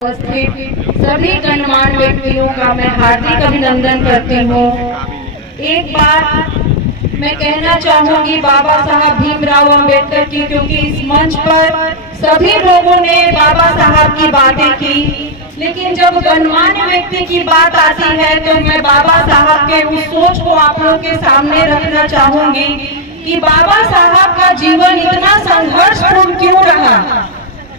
उपस्थित सभी गणमान्य व्यक्तियों का मैं हार्दिक अभिनंदन करती हूँ। एक बात मैं कहना चाहूंगी बाबा साहब भीमराव अंबेडकर की, क्योंकि इस मंच पर सभी लोगों ने बाबा साहब की बातें की, लेकिन जब गणमान्य व्यक्ति की बात आती है तो मैं बाबा साहब के उस सोच को आप लोगों के सामने रखना चाहूंगी कि बाबा साहब का जीवन इतना संघर्षपूर्ण क्यों रहा।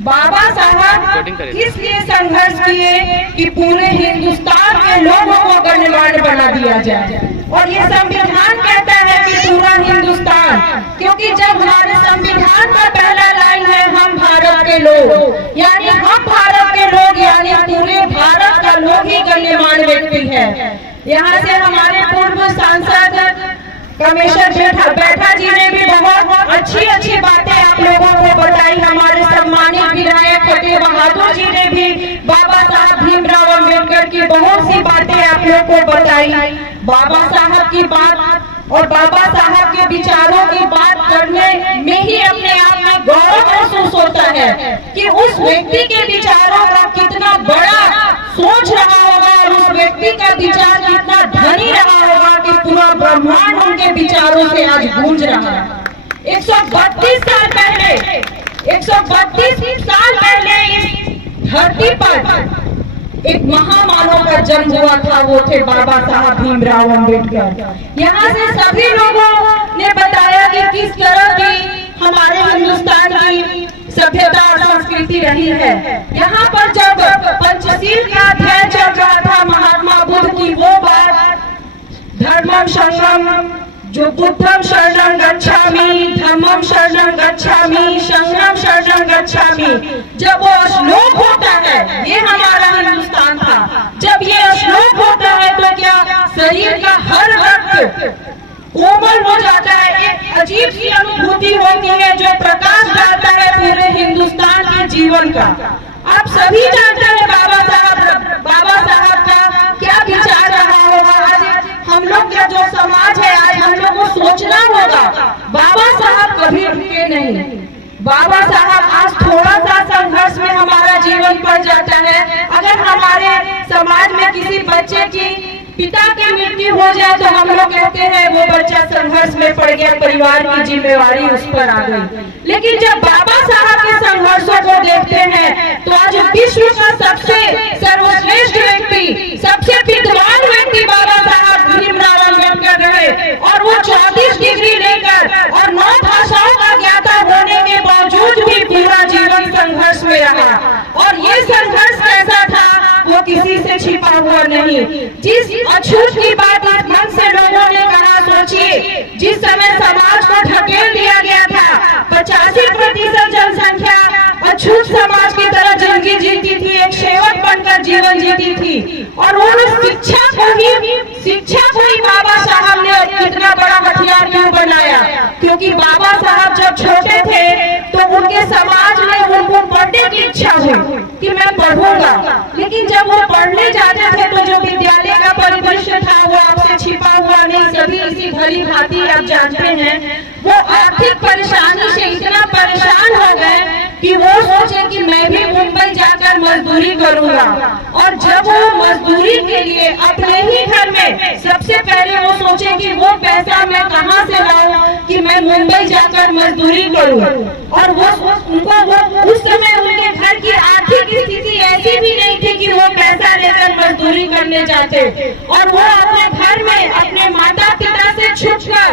बाबा साहब किस लिए संघर्ष किए कि पूरे हिंदुस्तान के लोगों को गणमान्य बना दिया जाए। और ये संविधान कहता है कि पूरा हिंदुस्तान, क्योंकि जब हमारे संविधान का पहला लाइन है हम भारत के लोग, यानी हम भारत के लोग, यानी पूरे भारत का लोग ही गणमान्य व्यक्ति है। यहाँ से हमारे पूर्व सांसद कमेश्वर बैठा जी ने भी बहुत अच्छी बातें आप लोगों को बताई। हमारे सम्मानित विधायक फतेह बहादुर जी ने भी बाबा साहब भीमराव अंबेडकर की बहुत सी बातें आप लोगों को बताई। बाबा साहब की बात और बाबा साहब के विचारों की बात करने में ही अपने आप में गौरव महसूस होता है कि उस व्यक्ति के विचारों का कितना बड़ा सोच रहा होगा और उस व्यक्ति का विचार कितना धनी रहा होगा कि पूरा ब्रह्मांड उनके विचारों से आज गूंज रहा है। 132 साल पहले इस धरती पर एक महामानव का जन्म हुआ था, वो थे बाबा साहब भीमराव अंबेडकर। यहाँ से सभी लोगों ने बताया कि किस तरह की हमारे हिंदुस्तान की सभ्यता और संस्कृति रही है। यहाँ पर जब पंचशील का अध्ययन चल रहा था, महात्मा बुद्ध की वो बात, धर्मम शरणम, जो बुद्धम शरणं गच्छामि, धम्मम शरणं गच्छामि, संघम शरणं गच्छामि, जब वो श्लोक होता है, ये हमारा हिंदुस्तान था, जब ये श्लोक होता है तो क्या शरीर का हर रक्त कोमल हो जाता है। एक अजीब सी अनुभूति होती है जो प्रकाश डालता है पूरे हिंदुस्तान के जीवन का। आप सभी जानते हैं बाबा साहब का क्या विचार रहा होगा। आज हम लोग का जो समाज है, आज हम लोग को सोचना होगा, बाबा साहब कभी रुके नहीं। बाबा साहब आज थोड़ा सा संघर्ष में हमारा जीवन पड़ जाता है। अगर हमारे समाज में किसी बच्चे की पिता की मृत्यु हो जाए तो हम लोग कहते हैं वो बच्चा संघर्ष में पड़ गया, परिवार की जिम्मेवारी उस पर आ गई। लेकिन जब बाबा साहब के संघर्षों को देखते हैं तो आज विश्व का सबसे सर्वश्रेष्ठ व्यक्ति, सबसे विद्वान व्यक्ति बाबा साहब भीमराव अंबेडकर रहे। और वो 34 डिग्री लेकर और 9 भाषाओं का ज्ञाता होने के बावजूद भी पूरा जीवन संघर्ष में रहा। और ये संघर्ष कैसा था वो किसी से छिपा हुआ नहीं। जिस अछूत की बात इस मंच से लोगों ने कहा, सोचिए जिस समय समाज को ढकेल दिया गया था, 85% जनसंख्या अछूत समाज की तरह जिंदगी जीती थी, एक सेवक बनकर जीवन जीती थी। और वो शिक्षा को ही बाबा साहब ने कितना बड़ा हथियार क्यों बनाया, क्योंकि बाबा साहब जब छोटे थे तो उनके समाज में उनको पढ़ने की इच्छा हुई कि मैं पढ़ूंगा। लेकिन जब वो पढ़ने जाते थे तो जो विद्यालय का परिदृश्य था वो आपसे छिपा हुआ नहीं, सभी इसी भली भांति आप जानते हैं। वो आर्थिक परेशानी से इतना परेशान हो गए कि वो सोचे कि मैं भी मुंबई जाकर मजदूरी करूंगा। और जब वो मजदूरी के लिए अपने ही घर में सबसे पहले वो सोचे कि वो पैसा मैं कहां से लाऊं कि मैं मुंबई जाकर मजदूरी करूं। और वो उस समय उनके घर की आर्थिक स्थिति ऐसी भी नहीं थी कि वो पैसा लेकर मजदूरी करने जाते। और वो अपने घर में अपने माता पिता से छुपकर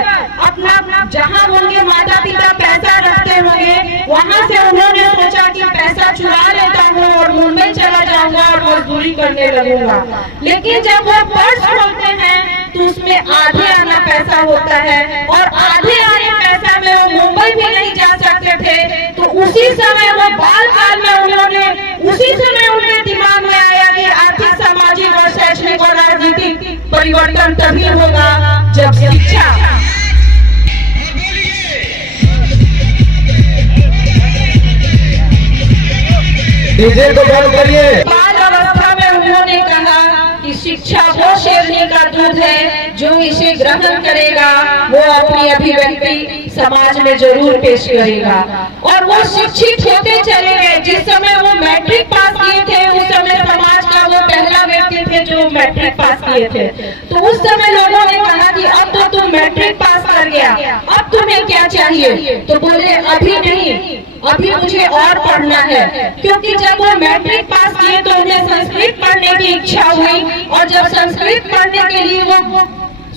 अपना जहां उनके माता पिता पैसा रखते होंगे वहां से उन्होंने सोचा कि पैसा चुरा लेता हूँ और मुंबई चला जाऊंगा और मजदूरी करने लगूंगा। लेकिन जब वो पर्स खोलते हैं तो उसमें आधे आना पैसा होता है और आधे आने पैसा में वो मुंबई भी नहीं जा सकते थे। तो उसी समय वो बाल में उसी समय उनके दिमाग में आया कि आर्थिक, सामाजिक और शैक्षणिक और राजनीतिक परिवर्तन तभी होगा जब शिक्षा। डीजे को बंद करिए। बाल अवस्था में उन्होंने कहा कि शिक्षा वो शेरनी का दूध है, जो इसे ग्रहण करेगा वो अपनी अभिव्यक्ति समाज में जरूर पेश करेगा। और वो शिक्षित होते चले गए। जिस समय वो मैट्रिक पास किए थे उस समय पास किए थे। तो उस समय लोगों ने कहा कि अब तो तुम मैट्रिक पास कर गया, अब तुम्हें क्या चाहिए? तो बोले अभी नहीं, अभी मुझे और पढ़ना है। क्योंकि जब वो मैट्रिक पास किए तो उन्हें संस्कृत पढ़ने की इच्छा हुई, और जब संस्कृत पढ़ने के लिए वो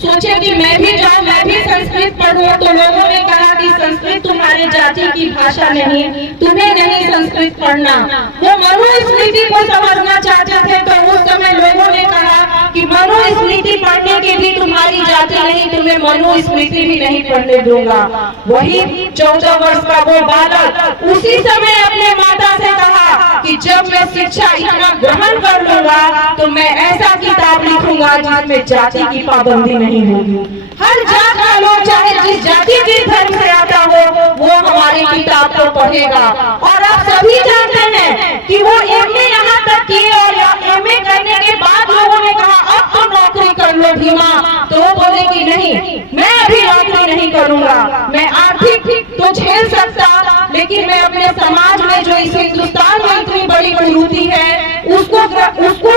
सोचे कि मैं भी जाऊं, मैं भी संस्कृत पढ़ूं, तो लोगों ने कहा कि संस्कृत तुम्हारे जाति की भाषा नहीं, तुम्हें नहीं संस्कृत पढ़ना। वो मनुस्मृति को समझना चाहते थे, तो उस समय लोगों ने कहा कि मनुस्मृति पढ़ने की भी तुम्हारी जाति नहीं, तुम्हें मनुस्मृति भी नहीं पढ़ने दूंगा। वही 14 वर्ष का वो बालक उसी समय अपने माता से कहा कि जब मैं शिक्षा इतना ग्रहण कर लूंगा तो मैं ऐसा किताब लिखूंगा जिसमें जाति की पाबंदी नहीं होगी। हर जात का लोग चाहे जिस जाति जिस धर्म से आता हो वो हमारी किताब को पढ़ेगा। और आप सभी जानते हैं कि वो एमए यहाँ तक किए, और एमए करने के बाद लोगों ने कहा अब तो नौकरी कर लो भीमा। तो वो बोले कि नहीं, मैं अभी नौकरी नहीं करूंगा, मैं आर्थिक तो झेल सकता, लेकिन मैं अपने समाज में जो इस हिंदुस्तान में इतनी बड़ी कुरीति है उसको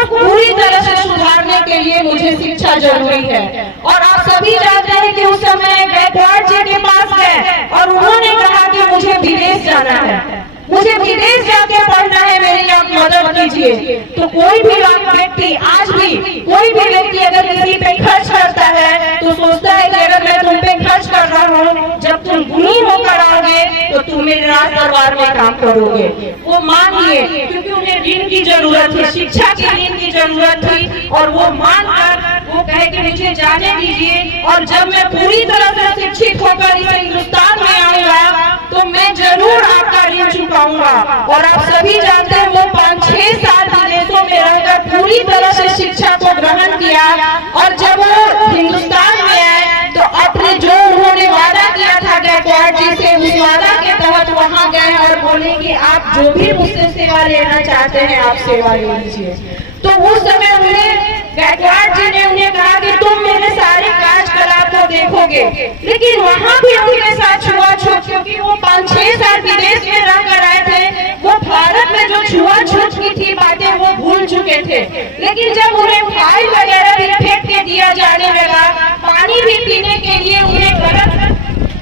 पूरी तरह से सुधारने के लिए मुझे शिक्षा जरूरी है। और आप सभी जानते हैं कि उस समय गायकवाड़ जी के पास गए और उन्होंने कहा कि मुझे विदेश जाना है, मुझे विदेश जाके पढ़ना है, मेरी आप मदद कीजिए। तो कोई भी व्यक्ति, आज भी कोई भी व्यक्ति अगर किसी पे खर्च करता है तो सोचता है कि अगर मैं तुम पे खर्च कर रहा हूँ, जब तुम गुणी होकर आओगे तो तुम मेरे राज दरबार में काम करोगे। वो मान लिए, क्योंकि उन्हें ऋण की जरूरत थी, शिक्षा के ऋण की जरूरत थी, और वो मानकर वो कहे कि मुझे जाने दीजिए, और जब मैं पूरी तरह से शिक्षित होकर इस हिंदुस्तान में आऊंगा तो मैं जरूर आपका ऋण चुकाऊंगा। और आप सभी जानते हैं वो 5-6 साल विदेशों में रहकर पूरी तरह से शिक्षा को ग्रहण किया, और जब वो हिंदुस्तान में आए तो अपने जो उन्होंने वादा किया था गायकवाड़ जी से, उस वादा के तहत वहां गए और बोले कि आप जो भी मुझसे सेवा लेना चाहते हैं आप सेवा ले लीजिए। तो उस समय उन्हें गायकवाड़ जी ने उन्हें कहा कि तुम मेरे सारे कार्यकलाप को देखोगे, लेकिन वहाँ भी उनके साथ छुआछूत, क्योंकि वो 5-6 साल विदेश में रह कर आए थे, वो भारत में जो छुआछूत की थी बातें वो भूल चुके थे। लेकिन जब उन्हें फाइल वगैरह भी फेंक के दिया जाने लगा, पानी भी पीने के लिए उन्हें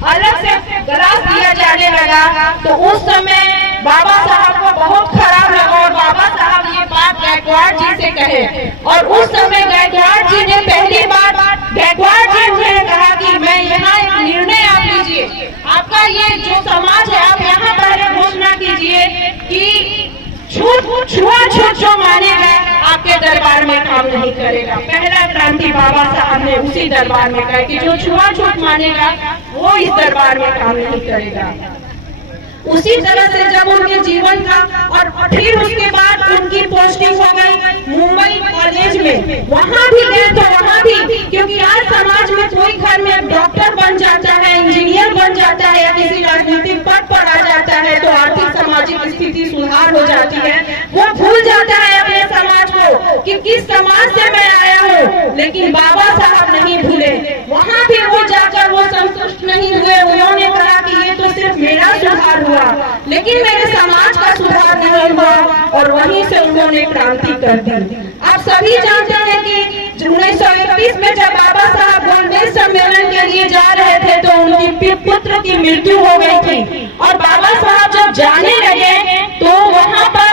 अलग से गिलास दिया जाने लगा, तो उस समय बाबा साहब को बहुत खराब लगा, और बाबा साहब ये बात गायकवाड़ जी से कहे। और उस समय गायकवाड़ जी ने पहली बार गायकवाड़ जी ने कहा कि मैं यहाँ एक निर्णय आप लीजिए, आपका ये जो समाज है आप यहाँ पर घोषणा कीजिए कि छुआछूत जो मानेगा आपके दरबार में काम नहीं करेगा। पहला क्रांति बाबा साहब ने उसी दरबार में कहा कि जो छुआछूत मानेगा वो इस दरबार में काम नहीं करेगा। उसी तरह से जब उनके जीवन का, और फिर उसके बाद उनकी पोस्टिंग हो गई मुंबई कॉलेज में, वहाँ भी गए तो वहाँ भी, क्योंकि आज समाज में कोई घर में डॉक्टर बन जाता है, इंजीनियर बन जाता है, या किसी राजनीतिक पद पर आ जाता है तो आर्थिक सामाजिक स्थिति सुधार हो जाती है, वो भूल जाता है अपने समाज को कि किस समाज से मैं आया हूँ। लेकिन बाबा साहब नहीं भूले, वहाँ भी वो जाकर वो संतुष्ट नहीं हुए, उन्होंने कहा कि ये तो सिर्फ मेरा सुधार हुआ, लेकिन मेरे समाज का सुधार नहीं हुआ, और वहीं से उन्होंने क्रांति कर दी। आप सभी जानते हैं कि 1931 में जब बाबा साहब गोलमेज सम्मेलन के लिए जा रहे थे तो उनकी पुत्र की मृत्यु हो गई थी, और बाबा साहब जब जाने लगे तो वहाँ पर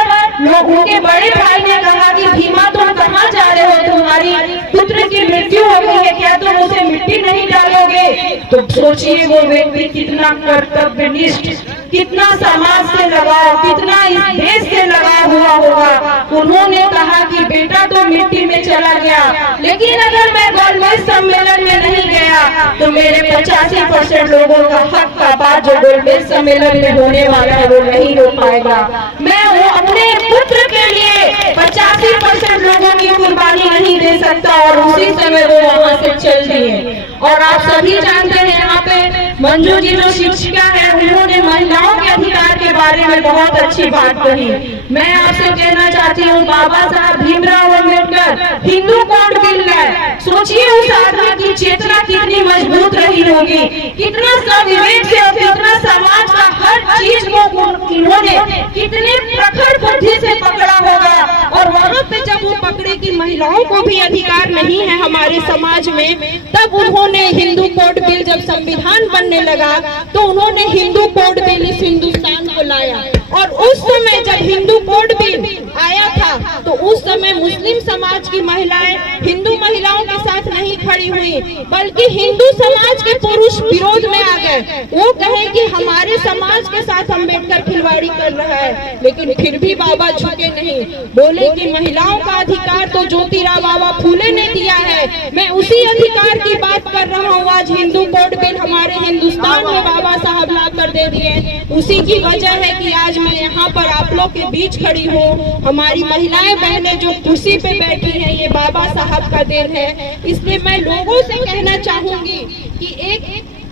उनके बड़े भाई ने कहा कि भीमा तुम कहाँ जा रहे हो, तुम्हारी पुत्र की मृत्यु हो गई है, क्या तुम उसे मिट्टी नहीं डालोगे? तो सोचिए वो व्यक्ति कितना कर्तव्यनिष्ठ, कितना समाज से लगाव, कितना इस देश से लगाव हुआ होगा। उन्होंने कहा कि बेटा तो मिट्टी में चला गया, लेकिन अगर मैं गोलमेज सम्मेलन में नहीं गया तो मेरे 85% लोगों का हक का बात जो गोलमेज सम्मेलन में होने वाला है वो नहीं हो पाएगा। मैं वो अपने पुत्र के लिए 85% लोगों की कुर्बानी नहीं दे सकता, और उसी समय वो वहाँ से चल दिए। और आप सभी जानते हैं यहाँ पे मंजू जी जो शिक्षिका है, उन्होंने महिलाओं के अधिकार के बारे में बहुत अच्छी बात कही। मैं आपसे कहना चाहती हूँ बाबा साहब भीमराव अम्बेडकर हिंदू कोड बिल लाए, सोचिए उस आदमी की चेतना कितनी मजबूत रही होगी, कितना संविवेक से और कितना समाज का हर चीज को इन्होंने कितने प्रखर बुद्धि से पकड़ा होगा। और वहाँ पे जब वो पकड़े कि महिलाओं को भी अधिकार नहीं है हमारे समाज में, तब उन्होंने हिंदू कोड बिल, जब संविधान बनने लगा तो उन्होंने हिंदू कोड बिल इस हिंदुस्तान को लाया। और उस समय जब हिंदू कोड बिल आया था तो उस समय मुस्लिम समाज की महिलाएं हिंदू महिलाओं के साथ नहीं खड़ी हुई, बल्कि हिंदू समाज के पुरुष विरोध में आ गए। वो कहे कि हमारे समाज के साथ अम्बेडकर खिलवाड़ी कर रहा है, लेकिन फिर भी बाबा झुके नहीं, बोले कि महिलाओं का अधिकार तो ज्योतिराव बाबा फूले ने दिया है, मैं उसी अधिकार की बात कर रहा हूँ। आज हिंदू कोड बिल हमारे हिंदुस्तान में बाबा साहब ला कर दे दिए, उसी की वजह है कि आज मैं यहाँ पर आप लोग के बीच खड़ी हूँ। हमारी महिलाएं बहनें जो कुर्सी पे बैठी हैं, ये बाबा साहब का देन है। इसलिए मैं लोगों से कहना चाहूंगी कि एक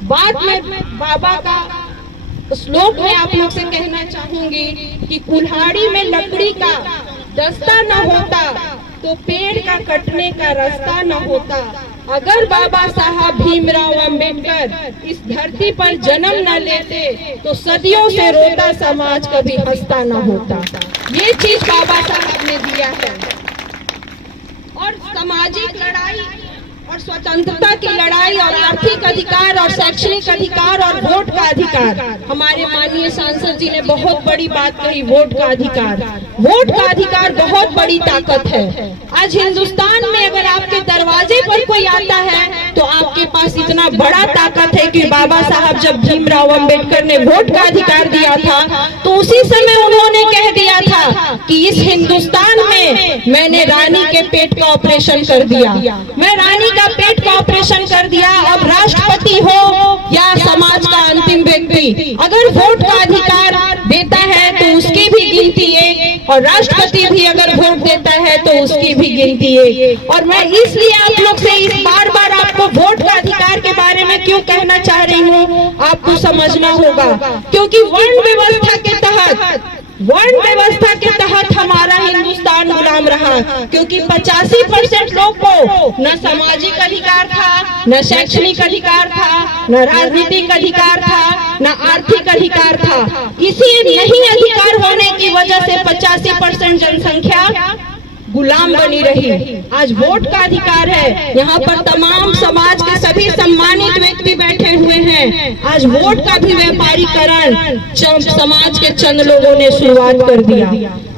बात मैं बाबा का श्लोक में आप लोग से कहना चाहूंगी कि कुल्हाड़ी में लकड़ी का दस्ता न होता तो पेड़ का कटने का रास्ता न होता। अगर बाबा साहब भीमराव अंबेडकर इस धरती पर जन्म न लेते तो सदियों से रोता समाज कभी हंसता न होता। ये चीज बाबा साहब ने दिया है। और सामाजिक लड़ाई और स्वतंत्रता की लड़ाई और आर्थिक अधिकार और शैक्षणिक अधिकार और वोट का अधिकार, हमारे माननीय सांसद जी ने बहुत बड़ी बात कही। वोट का अधिकार, वोट का अधिकार बहुत बड़ी ताकत है। आज हिंदुस्तान में अगर आपके दरवाजे पर कोई आता है तो आपके पास इतना बड़ा ताकत है कि बाबा साहब जब भीमराव अंबेडकर ने वोट का अधिकार दिया था तो उसी समय उन्होंने कह दिया था कि इस हिंदुस्तान में मैंने रानी के पेट का ऑपरेशन कर दिया, मैं रानी का पेट का ऑपरेशन कर दिया। अब राष्ट्रपति हो या समाज का अंतिम व्यक्ति अगर वोट का अधिकार देता है तो उसकी भी गिनती है, और राष्ट्रपति भी अगर वोट देता है तो उसकी भी गिनती है। और मैं इसलिए आप लोग से इस बार बार आपको वोट का अधिकार के बारे में क्यों कहना चाह रही हूँ, आपको समझना होगा। क्योंकि वर्ण व्यवस्था के तहत हमारा हिंदुस्तान गुलाम रहा, क्योंकि 85% लोग को न सामाजिक अधिकार था, न शैक्षणिक अधिकार था, न राजनीतिक अधिकार था, न आर्थिक अधिकार था। इसी नहीं अधिकार होने की वजह से 85% जनसंख्या गुलाम बनी रही। आज वोट का अधिकार है, यहाँ पर तमाम समाज के सभी सम्मानित व्यक्ति बैठे हुए हैं। आज वोट का भी व्यापारीकरण समाज के चंद लोगों ने शुरुआत कर दिया।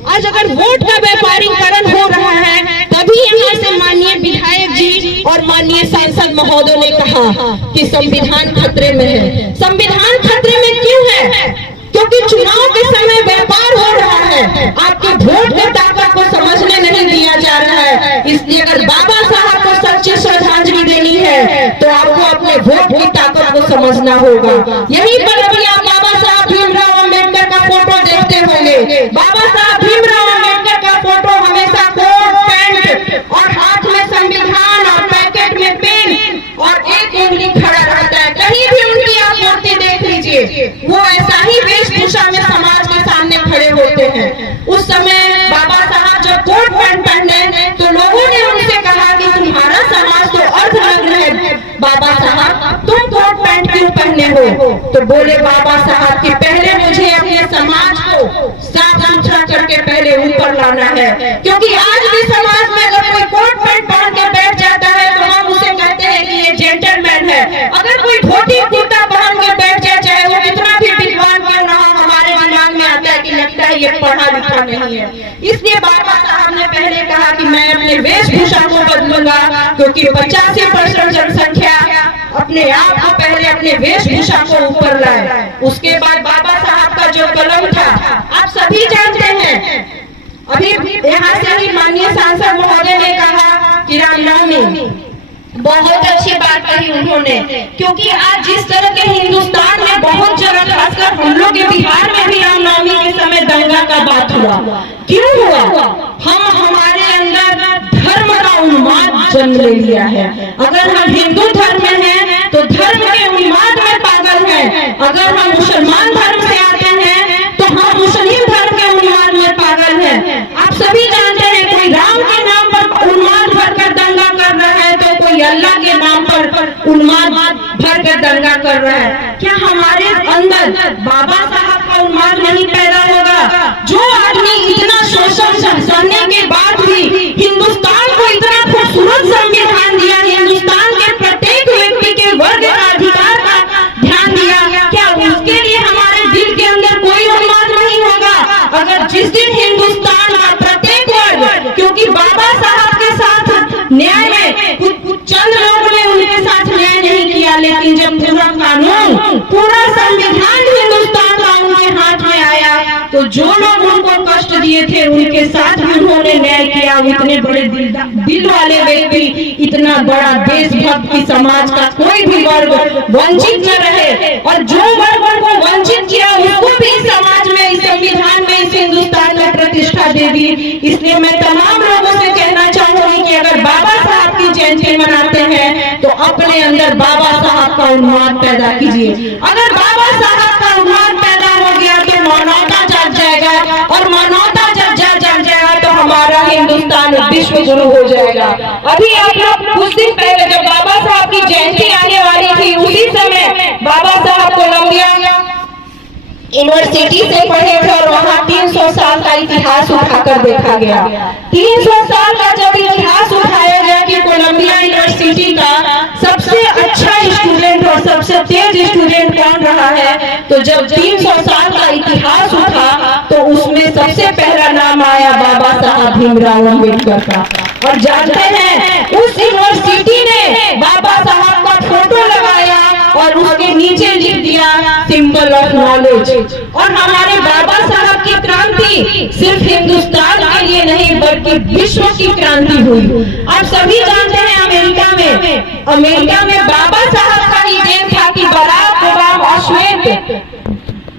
आज अगर वोट का व्यापारीकरण हो रहा है तभी यहाँ से माननीय विधायक जी और माननीय सांसद महोदय ने कहा कि संविधान खतरे में है। संविधान खतरे में क्यों है? क्योंकि चुनाव के समय व्यापार हो रहा है, आपके वोट की ताकत को समझने नहीं दिया जा रहा है। इसलिए अगर बाबा साहब को सच्ची श्रद्धांजलि देनी है तो आपको अपने वोट की ताकत को समझना होगा। यही पर अभी आप बाबा साहब भीमराव अंबेडकर का फोटो देखते होंगे। बाबा साहब भीमराव अंबेडकर का फोटो हमेशा कोट पैंट और हाथ में संविधान और पैकेट में पेन और एक उंगली खड़ा रहता है। कहीं भी उनकी आप मूर्ति देख लीजिए, वो ऐसा ही वेशभूषा में समाज के सामने खड़े होते हैं। उस समय बाबा साहब जब कोट पैंट पहने तो लोगों ने उनसे कहा कि तुम्हारा समाज तो अर्धनग्न है, बाबा साहब तुम कोट पैंट क्यों पहने हो? तो बोले बाबा साहब कि पहले मुझे अपने समाज को साफ सुथरा करके पहले ऊपर लाना है, क्योंकि आज भी समाज में अगर कोई कोट पैंट पहन के बैठ जाता है तो हम उसे कहते हैं कि ये जेंटलमैन है। अगर कोई धोती कुर्ता पहन के बैठ जाए, चाहे वो कितना भी विद्वान क्यों न हो, हमारे दिमाग में आता है कि लगता है ये पढ़ा लिखा नहीं है। इसलिए बाबा साहब ने पहले कहा कि मैं अपने वेशभूषा को बदलूंगा, क्योंकि 85% जनसंख्या अपने आप को पहले अपने वेशभूषा को ऊपर लाए। उसके बाद बाबा साहब का जो कलम था आप सभी जानते हैं। अभी यहाँ से ही माननीय सांसद महोदय ने कहा कि रामनवमी, बहुत अच्छी बात कही उन्होंने, क्योंकि आज जिस तरह के हिंदुस्तान में बहुत जगह, खासकर हम लोग के बिहार में भी रामनवमी के समय दंगा का बात हुआ। क्यों हुआ? हमारे अंदर धर्म का उन्माद जन्म ले लिया है। अगर हम हिंदू धर्म में हैं तो धर्म के उन्माद में पागल हैं। अगर हम मुसलमान धर्म से आते हैं तो हम मुस्लिम धर्म के उन्माद में पागल हैं। आप सभी जानते हैं कोई राम के नाम पर उन्माद भरकर दंगा कर रहा है तो कोई अल्लाह के नाम पर उन्माद भरकर दंगा कर रहा है। क्या हमारे अंदर बाबा साहब का उन्माद नहीं पैदा होगा? जो आदमी इतना शोषण सहने के बाद भी हिंदुस्तान को उन्होंने न्याय किया, इतने बड़े दिल वाले व्यक्ति, इतना बड़ा देशभक्त की समाज का कोई भी वर्ग वंचित न रहे, और जो वर्ग को वंचित किया उसको भी समाज में, इस संविधान में, इस हिंदुस्तान में प्रतिष्ठा दे दी। इसलिए मैं तमाम लोगों से कहना चाहूंगी कि अगर बाबा साहब की जयंती मनाते हैं तो अपने अंदर बाबा साहब का उन्माद पैदा कीजिए। अगर बाबा साहब का उन्माद पैदा हो गया तो मानवता जग जाएगा, और मानवता जग जाएगा तो हमारा हिंदुस्तान विश्व गुरु हो जाएगा। अभी आप लोग कुछ दिन पहले जब बाबा साहब की जयंती आने वाली थी, उसी समय बाबा साहब कोलंबिया यूनिवर्सिटी से पढ़े थे और वहाँ 300 साल का इतिहास उठाकर देखा गया। 300 साल का जब इतिहास उठाया गया कि कोलंबिया यूनिवर्सिटी का सबसे अच्छा स्टूडेंट और सबसे तेज स्टूडेंट कौन रहा है, तो जब 300 साल का इतिहास उठा तो उसमें सबसे पहला नाम आया बाबा साहब भीमराव अम्बेडकर का। और जानते हैं उस यूनिवर्सिटी ने बाबा साहब का फोटो लगाया और उसके नीचे लिख दिया सिंबल ऑफ नॉलेज। और हमारे बाबा साहब की क्रांति सिर्फ हिंदुस्तान के लिए नहीं बल्कि विश्व की क्रांति हुई। आप सभी जानते हैं अमेरिका में बाबा साहब का ही देन था कि बराक ओबामा श्वेत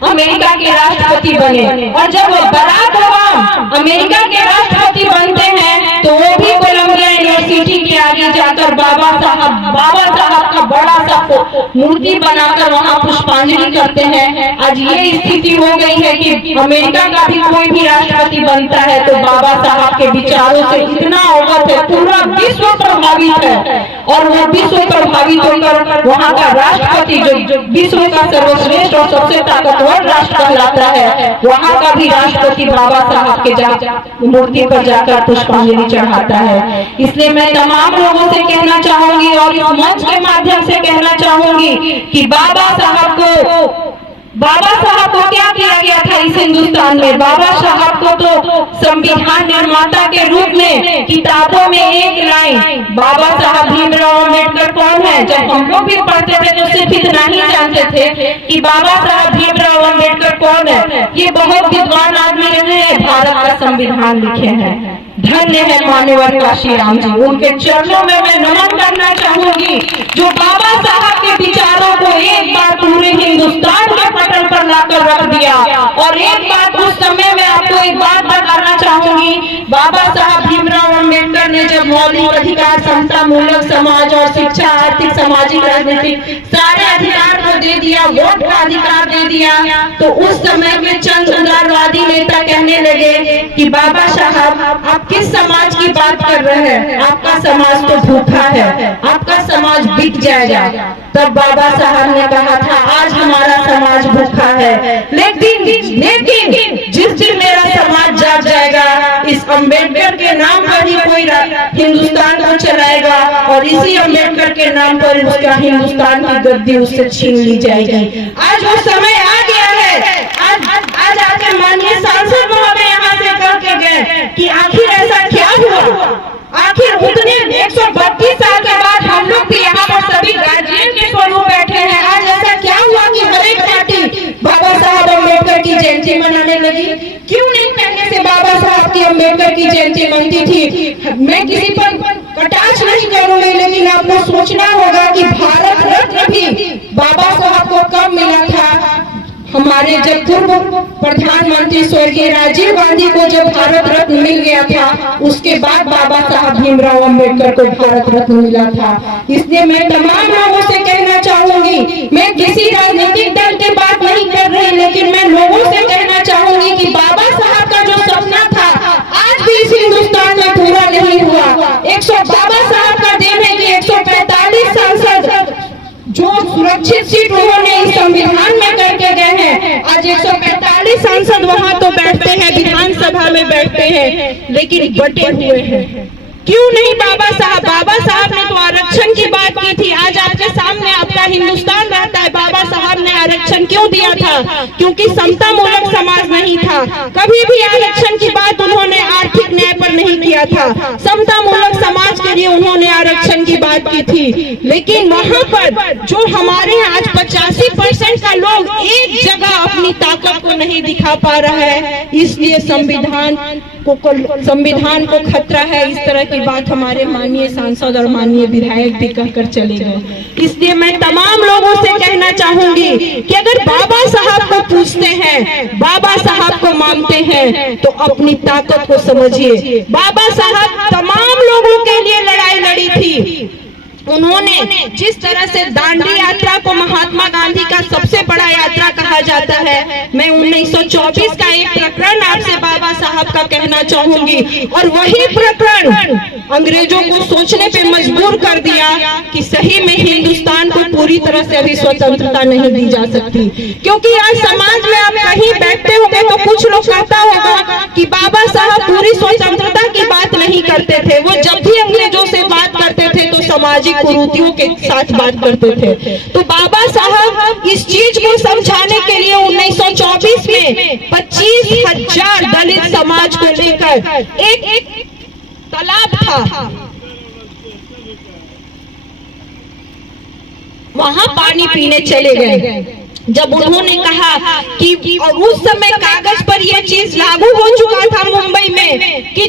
अमेरिका के राष्ट्रपति बने, और जब बराक ओबामा अमेरिका के राष्ट्रपति बनते हैं तो वो भी कोलंबिया यूनिवर्सिटी के आगे जाकर बाबा साहब का बड़ा सा मूर्ति बनाकर वहाँ पुष्पांजलि करते हैं। आज ये स्थिति हो गई है कि अमेरिका का भी कोई भी राष्ट्रपति बनता है तो बाबा साहब के विचारों से इतना अवगत है, पूरा विश्व प्रभावित है, और वो विश्व प्रभावित होकर वहाँ का राष्ट्रपति जो विश्व का सर्वश्रेष्ठ और सबसे ताकतवर राष्ट्र कहलाता है, वहाँ का भी राष्ट्रपति बाबा साहब के मूर्ति पर जाकर पुष्पांजलि चढ़ाता है। इसलिए मैं तमाम लोगों से कहना चाहूंगी और इस मंच के माध्यम से कहना चाहूंगी कि बाबा साहब को क्या किया गया था इस हिंदुस्तान में। बाबा साहब को तो संविधान निर्माता के रूप में किताबों में एक लाइन बाबा साहब भीमराव अम्बेडकर कौन है, जब हम लोग भी पढ़ते थे तो सिर्फ इतना ही जानते थे कि बाबा साहब भीमराव अम्बेडकर कौन है। ये बहुत विद्वान आदमी रहे हैं, भारत का संविधान लिखे हैं। धन्य है मान्यवर काशीराम जी, उनके चरणों में मैं नमन करना चाहूंगी जो बाबा साहब के विचारों को एक बार पूरे हिंदुस्तान के पटल पर लाकर रख दिया। और एक बात उस समय में आपको एक बात बताना चाहूंगी, बाबा साहब भीमराव अम्बेडकर ने जब मौलिक अधिकार, समता मूलक समाज और शिक्षा, आर्थिक, सामाजिक, राजनीतिक सारे अधिकार को दे दिया, वोट का अधिकार दे दिया, तो उस समय में चंद उदारवादी नेता कहने लगे कि बाबा साहब आप किस समाज की बात कर रहे हैं, आपका समाज तो भूखा है, आपका समाज बिक जाएगा। तब बाबा साहब ने कहा था आज हमारा समाज भूखा है, लेकिन जिस दिन मेरा समाज जाग जाएगा इस अम्बेडकर के नाम पर ही कोई हिंदुस्तान को चलाएगा, और इसी अम्बेडकर के नाम पर उसका हिंदुस्तान की गद्दी उससे छीन ली जाएगी। आज वो समय आ गया है। आज आके माननीय सांसद महोदय यहाँ से करके गए कि आखिर ऐसा क्या हुआ, आखिर उतने 132 साल के बाद हम लोग भी यहाँ पर सभी गार्जियन के स्वरूप बैठे हैं। आज ऐसा क्या हुआ कि हर एक पार्टी बाबा साहब अम्बेडकर की जयंती मनाने लगी? क्यों नहीं पहले से बाबा साहब की अम्बेडकर की जयंती मनती थी? मैं किसी पर कटाक्ष नहीं करूंगी, लेकिन आपको सोचना होगा कि भारत रत्न भी बाबा साहब को कब मिला था। हमारे जब पूर्व प्रधानमंत्री स्वर्गीय राजीव गांधी को जब भारत रत्न मिल गया था, उसके बाद बाबा साहब भीमराव अम्बेडकर को भारत रत्न मिला था। इसलिए मैं तमाम लोगों से कहना चाहूंगी, मैं किसी राजनीतिक दल की बात नहीं कर रही, लेकिन मैं लोगों से कहना चाहूंगी कि बाबा साहब का जो सपना था आज भी इस हिंदुस्तान में पूरा नहीं हुआ। बाबा साहब का देन है कि 145 सांसद जो सुरक्षित सीट उन्होंने इस संविधान में करके गए हैं, आज 145 सांसद वहां तो बैठते हैं, विधानसभा में बैठते हैं, लेकिन बटे हुए हैं। क्यों नहीं बाबा साहब ने तो आरक्षण की बात की थी। आज आपके सामने आपका हिंदुस्तान रहता है। बाबा साहब ने आरक्षण क्यों दिया था? क्योंकि समता मूलक समाज नहीं था। कभी भी आरक्षण की बात उन्होंने आर्थिक न्याय पर नहीं किया था, समता मूलक समाज के लिए उन्होंने आरक्षण की बात की थी। लेकिन वहाँ पर जो हमारे यहाँ आज 85% का लोग एक जगह अपनी ताकत को नहीं दिखा पा रहा है, इसलिए संविधान संविधान को खतरा है, इस तरह की बात हमारे माननीय सांसद और माननीय विधायक भी कहकर चले गए। इसलिए मैं तमाम लोगों से कहना चाहूंगी कि अगर बाबा साहब को पूछते हैं, बाबा साहब को मानते हैं, तो अपनी ताकत को समझिए। बाबा साहब तमाम लोगों के लिए लड़ाई लड़ी थी। उन्होंने जिस तरह से दांडी यात्रा को महात्मा गांधी का सबसे बड़ा यात्रा कहा जाता है, मैं 1924 का एक प्रकरण आपसे बाबा साहब का कहना चाहूंगी, और वही प्रकरण अंग्रेजों को सोचने पे मजबूर कर दिया कि सही में हिंदुस्तान को पूरी तरह से अभी स्वतंत्रता नहीं दी जा सकती। क्योंकि आज समाज में आप कहीं बैठते होंगे तो कुछ लोग कहता होगा कि बाबा साहब पूरी स्वतंत्रता की बात नहीं करते थे, वो जब भी अंग्रेजों से बात करते थे तो सामाजिक कुरीतियों के साथ बात करते थे। तो बाबा साहब इस चीज को समझाने के लिए 1924 में 25,000 दलित समाज को लेकर एक तालाब था, वहां पानी पीने चले गए। जब उन्होंने कहा कि और उस समय कागज पर यह चीज लागू हो चुका था मुंबई में कि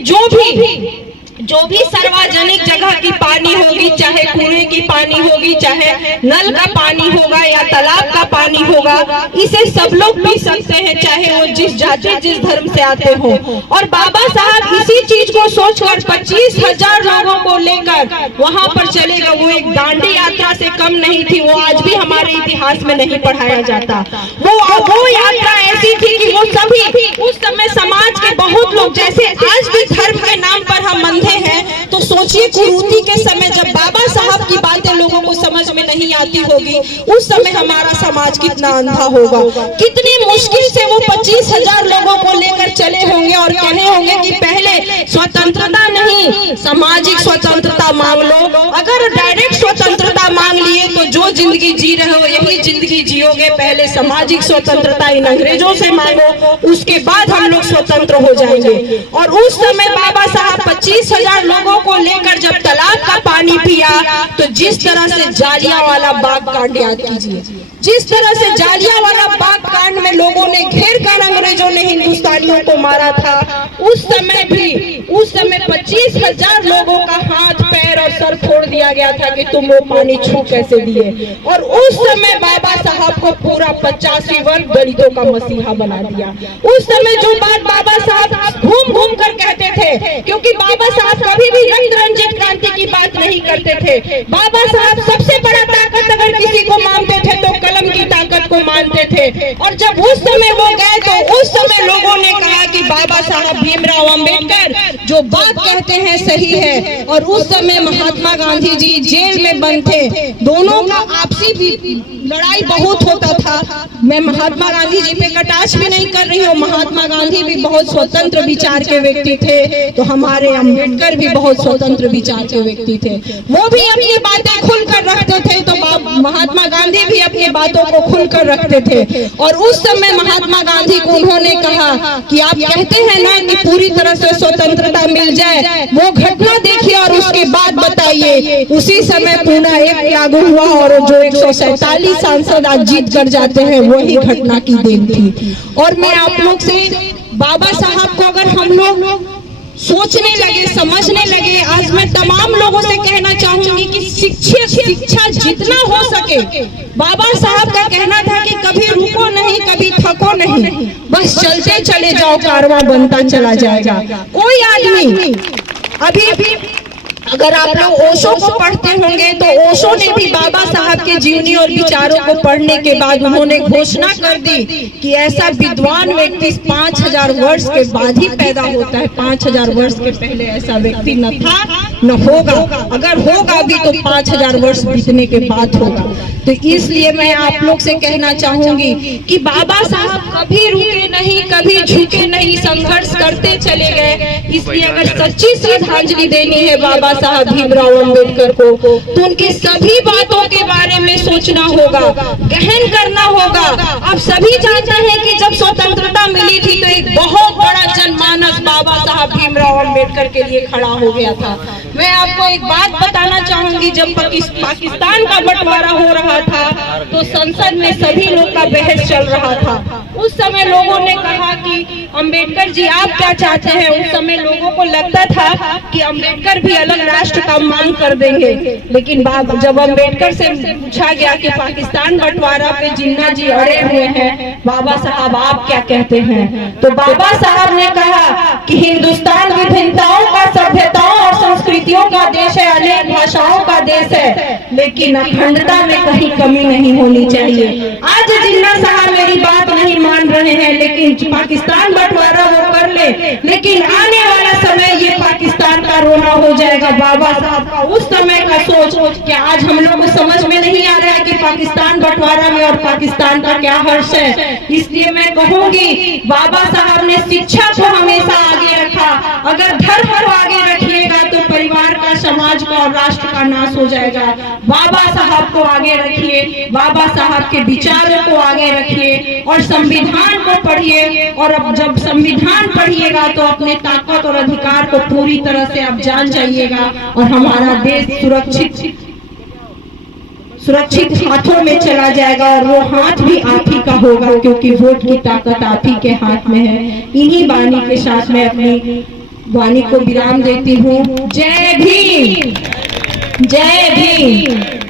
जो भी सार्वजनिक जगह की पानी होगी, चाहे कुएं की पानी होगी, चाहे नल का पानी होगा या तालाब का पानी होगा, इसे सब लोग पी सकते हैं, चाहे वो जिस जाति जिस धर्म से आते हो। और बाबा साहब इसी चीज को सोचकर 25,000 लोगों को लेकर वहां पर चले गए। वो एक दांडी यात्रा से कम नहीं थी, वो आज भी हमारे इतिहास में नहीं पढ़ाया जाता। वो यात्रा ऐसी थी कि वो सभी उस समय समाज के बहुत लोग, जैसे आज भी धर्म के नाम पर हम अंधे हैं, तो सोचिए कुरीति के समय जब बाबा साहब की बातें लोगों को समझ में नहीं आती होगी, उस समय हमारा समाज कितना अंधा होगा। कितनी मुश्किल से वो 25,000 लोगों को लेकर चले होंगे और कहे होंगे कि पहले स्वतंत्रता नहीं, सामाजिक स्वतंत्रता मांग लो। अगर डायरेक्ट स्वतंत्रता मांग लिए तो जो जिंदगी जी रहे हो यही जिंदगी जियोगे, पहले सामाजिक स्वतंत्रता इन अंग्रेजों से मांगो, उसके बाद हम लोग स्वतंत्र हो जाएंगे। और उस समय बाबा साहब 25,000 लोगों को लेकर जब तालाब का पानी पिया, तो जिस तरह से जालियांवाला बाग कांड याद कीजिए, जिस तरह से जालियांवाला बाग कांड में लोगों ने घेर कर अंग्रेजों ने हिंदुस्तानियों को मारा था, उस समय 25,000 लोगों का हाथ पैर और सर फोड़ दिया गया था कि तुम वो पानी छू कैसे दिए। और उस समय बाबा साहब को पूरा 85 वर्ग दलितों का मसीहा बना दिया। उस समय जो बात बाबा साहब घूम घूम कर कहते थे, क्योंकि बाबा साहब कभी भी रंग रंजित क्रांति की बात नहीं करते थे। बाबा साहब सबसे बड़ा ताकत अगर किसी को मानते थे तो कलम की ताकत को मानते थे। और जब उस समय वो गए तो उस समय लोगों ने कहा कि बाबा साहब भीमराव अंबेडकर जो बात कहते हैं सही है। और उस समय महात्मा गांधी जी जेल में बंद थे, दोनों का आपसी भी लड़ाई बहुत होता था। मैं महात्मा गांधी जी पे कटाक्ष भी नहीं कर रही हूँ, महात्मा गांधी भी बहुत स्वतंत्र विचार के व्यक्ति थे, तो हमारे अंबेडकर भी बहुत स्वतंत्र विचार के व्यक्ति थे। वो भी अपनी बातें खुलकर रखते थे, तो महात्मा गांधी भी अपनी बातों को खुलकर रखते थे। और उस समय महात्मा गांधी को उन्होंने कहा कि आप कहते हैं ना कि पूरी तरह से स्वतंत्रता मिल जाए, वो घटना देखिए और उसके बाद बताइए। उसी समय पूना एक लागू हुआ और जो 147 सांसद आज जीत कर जाते हैं, वही घटना की देन थी। और मैं आप लोग से बाबा साहब को अगर हम लोग सोचने लगे, समझने लगे, आज मैं तमाम लोगों से कहना चाहूंगी कि शिक्षा जितना हो सके, बाबा साहब का कहना था कि कभी रुको नहीं, कभी थको नहीं, बस चलते चले जाओ, कारवां बनता चला जाएगा। कोई आदमी अभी अगर आप लोग ओशो को पढ़ते होंगे तो ओशो ने भी बाबा साहब के जीवनी और विचारों को पढ़ने के बाद उन्होंने घोषणा कर दी कि ऐसा विद्वान व्यक्ति 5,000 वर्ष के बाद ही पैदा होता है। 5,000 वर्ष के पहले ऐसा व्यक्ति न था न होगा, अगर होगा भी तो 5,000 वर्ष बीतने के बाद होगा। तो इसलिए मैं आप लोग से कहना चाहूंगी कि बाबा साहब कभी रुके नहीं, कभी झुके नहीं, संघर्ष करते चले गए। इसलिए अगर सच्ची श्रद्धांजलि देनी है बाबा साहब भीमराव अंबेडकर को, तो उनकी सभी बातों के बारे में सोचना होगा, गहन करना होगा। अब सभी जानते हैं कि जब स्वतंत्रता मिली थी तो एक बहुत बड़ा जनमानस बाबा साहब भीमराव अंबेडकर के लिए खड़ा हो गया था। मैं आपको एक बात बताना चाहूंगी, जब पाकिस्तान का बंटवारा हो रहा था तो संसद में सभी लोग का बहस चल रहा था। उस समय लोगों ने कहा कि अंबेडकर जी आप क्या चाहते हैं। उस समय लोगों को लगता था कि अंबेडकर भी अलग राष्ट्र का मांग कर देंगे, लेकिन जब अंबेडकर से पूछा गया कि पाकिस्तान बंटवारा पे जिन्ना जी अड़े हुए हैं, बाबा साहब आप क्या कहते हैं, तो बाबा साहब ने कहा कि हिंदुस्तान विभिन्नताओं का, सभ्यताओं और संस्कृतियों का देश है, अनेक भाषाओं का देश है, लेकिन अखंडता में कहीं कमी नहीं होनी चाहिए। आज जिन्ना साहब मेरी बात नहीं मान रहे हैं, लेकिन पाकिस्तान बंटवारा वो कर ले, लेकिन आने वाला समय ये पाकिस्तान का रोना हो जाएगा। बाबा साहब का उस समय का सोच कि आज हम लोग को समझ में नहीं आ रहा है कि पाकिस्तान बंटवारा में और पाकिस्तान का क्या हर्ष है। इसलिए मैं कहूंगी बाबा साहब ने शिक्षा को हमेशा आगे रखा। अगर धर्म को आगे रखिएगा तो परिवार का, समाज का और राष्ट्र का नाश हो जाएगा। बाबा साहब को आगे रखिए, बाबा साहब के विचारों को आगे रखिए और संविधान को पढ़िए। और अब जब संविधान पढ़िएगा तो अपने ताकत और अधिकार को पूरी तरह से आप जान जाइएगा और हमारा देश सुरक्षित हाथों में चला जाएगा। और वो हाथ भी आप ही का होगा, क्योंकि वोट की ताकत आप ही के हाथ में है। इन्हीं वाणी के साथ मैं अपनी वाणी को विराम देती हूँ। जय भीम, जय भीम।